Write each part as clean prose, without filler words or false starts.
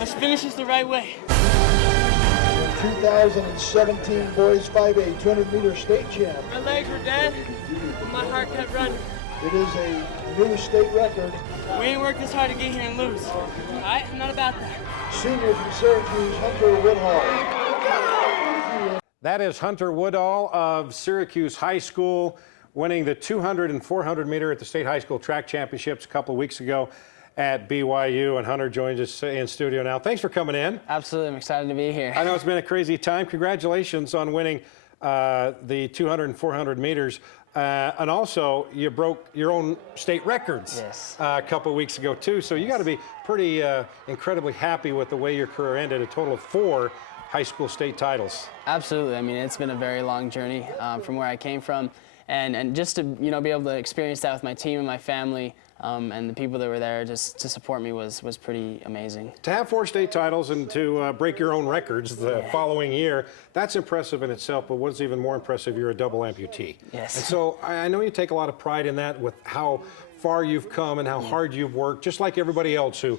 Let's finish this the right way. 2017 boys 5A 200-meter state champ. My legs were dead, but my heart kept running. It is a new state record. We ain't worked this hard to get here and lose. All right, I'm not about that. Senior from Syracuse, Hunter Woodhall. That is Hunter Woodhall of Syracuse High School, winning the 200 and 400 meter at the State High School Track Championships a couple of weeks ago at BYU. And Hunter joins us in studio now. Thanks for coming in. Absolutely, I'm excited to be here. I know it's been a crazy time. Congratulations on winning the 200 and 400 meters. And also, you broke your own state records Yes. A couple of weeks ago, too. So you got to be pretty incredibly happy with the way your career ended, a total of 4 high school state titles. Absolutely. I mean, it's been a very long journey from where I came from, and just to be able to experience that with my team and my family and the people that were there just to support me was pretty amazing. To have 4 state titles and to break your own records the following year, that's impressive in itself. But what's even more impressive, you're a double amputee. Yes. And so I know you take a lot of pride in that, with how far you've come and how hard you've worked, just like everybody else who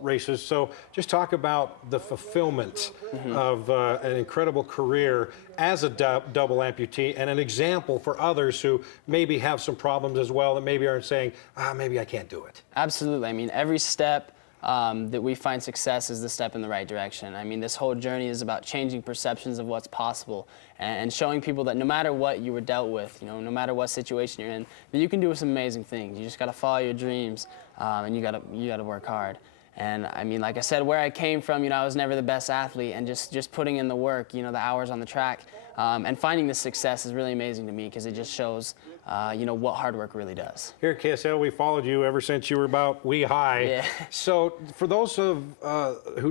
races. So just talk about the fulfillment of an incredible career as a double amputee, and an example for others who maybe have some problems as well, that maybe aren't saying, maybe I can't do it. Absolutely. I mean, every step that we find success is the step in the right direction. I mean, this whole journey is about changing perceptions of what's possible and showing people that no matter what you were dealt with, no matter what situation you're in, that you can do some amazing things. You just got to follow your dreams, and you got to work hard. And I mean, like I said, where I came from, I was never the best athlete, and just putting in the work, the hours on the track, and finding this success is really amazing to me, because it just shows, what hard work really does. Here at KSL, we followed you ever since you were about wee high. Yeah. So for those who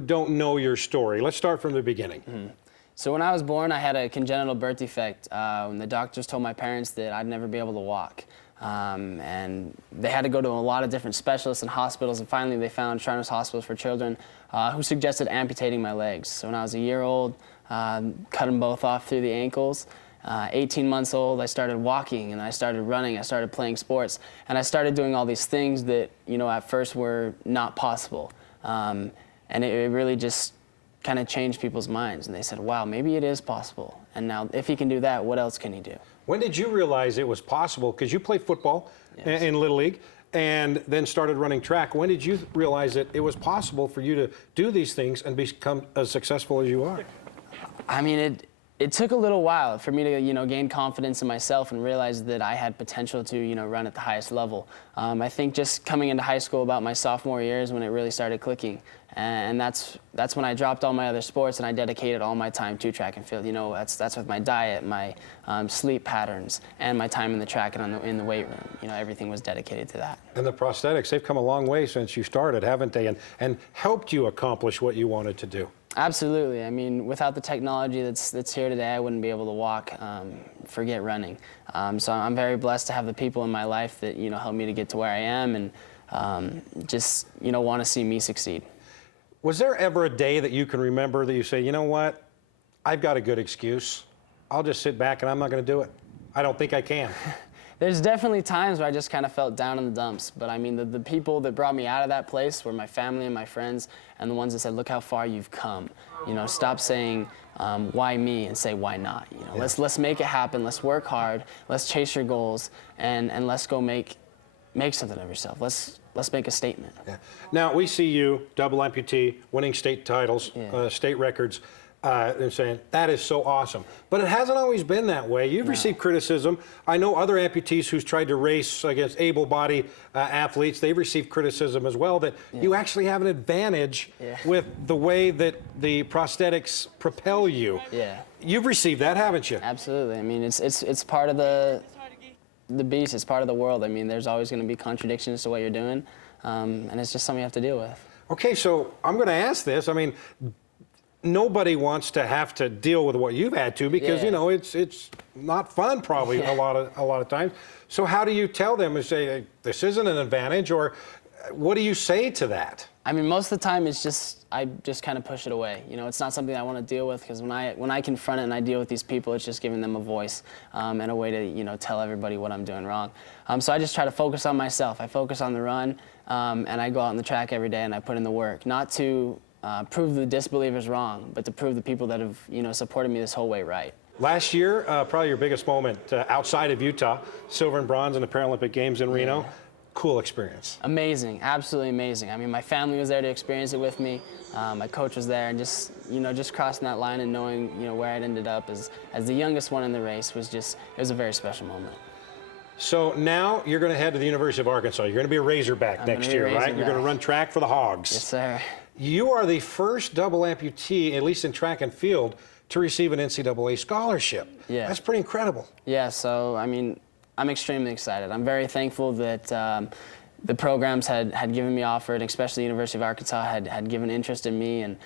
don't know your story, let's start from the beginning. So when I was born, I had a congenital birth defect. And the doctors told my parents that I'd never be able to walk. And they had to go to a lot of different specialists and hospitals, and finally they found Shriners Hospitals for Children, who suggested amputating my legs. So when I was a year old, cut them both off through the ankles. 18 months old, I started walking, and I started running, I started playing sports, and I started doing all these things that, at first were not possible. And it really just kind of changed people's minds, and they said, wow, maybe it is possible. And now, if he can do that, what else can he do? When did you realize it was possible? Because you played football in Little League and then started running track. When did you realize that it was possible for you to do these things and become as successful as you are? I mean, it took a little while for me to, gain confidence in myself and realize that I had potential to, run at the highest level. I think just coming into high school about my sophomore year is when it really started clicking. And that's when I dropped all my other sports and I dedicated all my time to track and field. That's with my diet, my sleep patterns, and my time in the track and in the weight room. Everything was dedicated to that. And the prosthetics, they've come a long way since you started, haven't they? And helped you accomplish what you wanted to do. Absolutely. I mean, without the technology that's here today, I wouldn't be able to walk, forget running. So I'm very blessed to have the people in my life that, help me to get to where I am, and just, want to see me succeed. Was there ever a day that you can remember that you say, you know what, I've got a good excuse. I'll just sit back and I'm not going to do it. I don't think I can. There's definitely times where I just kind of felt down in the dumps, but I mean, the people that brought me out of that place were my family and my friends, and the ones that said, look how far you've come. Stop saying, why me, and say, why not? Let's make it happen. Let's work hard. Let's chase your goals, and let's go make something of yourself. Let's make a statement. Yeah. Now, we see you, double amputee, winning state titles, state records, and saying, that is so awesome. But it hasn't always been that way. You've received criticism. I know other amputees who's tried to race against able-bodied athletes, they've received criticism as well, that you actually have an advantage with the way that the prosthetics propel you. Yeah. You've received that, haven't you? Absolutely. I mean, it's part of the beast. It's part of the world. I mean, there's always going to be contradictions to what you're doing, and it's just something you have to deal with. Okay, so I'm going to ask this. I mean, nobody wants to have to deal with what you've had to, because it's not fun probably a lot of times. So how do you tell them and say, this isn't an advantage, or What do you say to that? I mean, most of the time I just kind of push it away. You know, it's not something I want to deal with, because when I confront it and I deal with these people, it's just giving them a voice and a way to, you know, tell everybody what I'm doing wrong. So I just try to focus on myself. I focus on the run, and I go out on the track every day and I put in the work, not to prove the disbelievers wrong, but to prove the people that have, you know, supported me this whole way right. Last year, probably your biggest moment outside of Utah, silver and bronze in the Paralympic Games in Reno. Cool experience. Amazing, absolutely amazing. I mean, my family was there to experience it with me. My coach was there, and just, you know, just crossing that line and knowing, you know, where I'd ended up as the youngest one in the race was just, it was a very special moment. So now you're going to head to the University of Arkansas. You're going to be a Razorback next year, right? You're going to run track for the Hogs. Yes, sir. You are the first double amputee, at least in track and field, to receive an NCAA scholarship. Yeah. That's pretty incredible. Yeah, so, I mean, I'm extremely excited. I'm very thankful that the programs had given me offer, and especially the University of Arkansas had given interest in me, and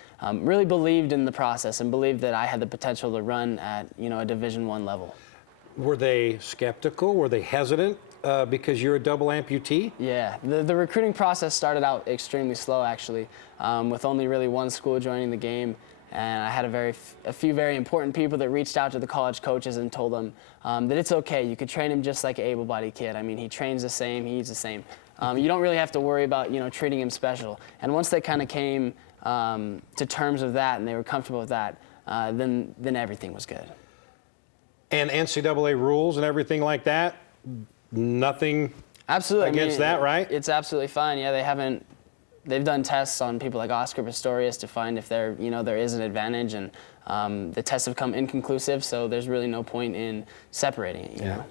really believed in the process and believed that I had the potential to run at, you know, a Division I level. Were they skeptical? Were they hesitant because you're a double amputee? Yeah, the recruiting process started out extremely slow, actually, with only really one school joining the game. And I had a few very important people that reached out to the college coaches and told them that it's okay. You could train him just like an able-bodied kid. I mean, he trains the same, he eats the same. You don't really have to worry about, you know, treating him special. And once they kind of came to terms with that and they were comfortable with that, then everything was good. And NCAA rules and everything like that, nothing absolutely against that, right? It's absolutely fine. Yeah, they've done tests on people like Oscar Pistorius to find if there is an advantage, and the tests have come inconclusive, so there's really no point in separating it, you know?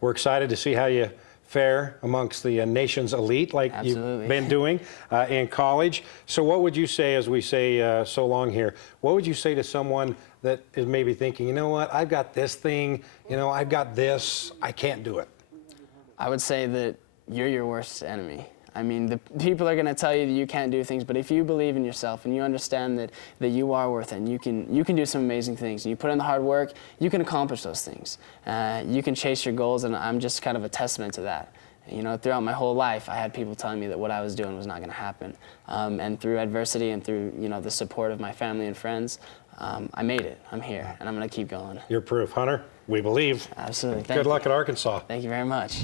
We're excited to see how you fare amongst the nation's elite, like you've been doing in college. So what would you say, as we say so long here, what would you say to someone that is maybe thinking, you know what, I've got this thing, you know, I've got this, I can't do it? I would say that you're your worst enemy. I mean, the people are going to tell you that you can't do things, but if you believe in yourself and you understand that you are worth it, and you can do some amazing things, and you put in the hard work, you can accomplish those things. You can chase your goals, and I'm just kind of a testament to that. You know, throughout my whole life, I had people telling me that what I was doing was not going to happen. And through adversity and through, you know, the support of my family and friends, I made it. I'm here, and I'm going to keep going. You're proof, Hunter. We believe. Absolutely. Good luck at Arkansas. Thank you very much.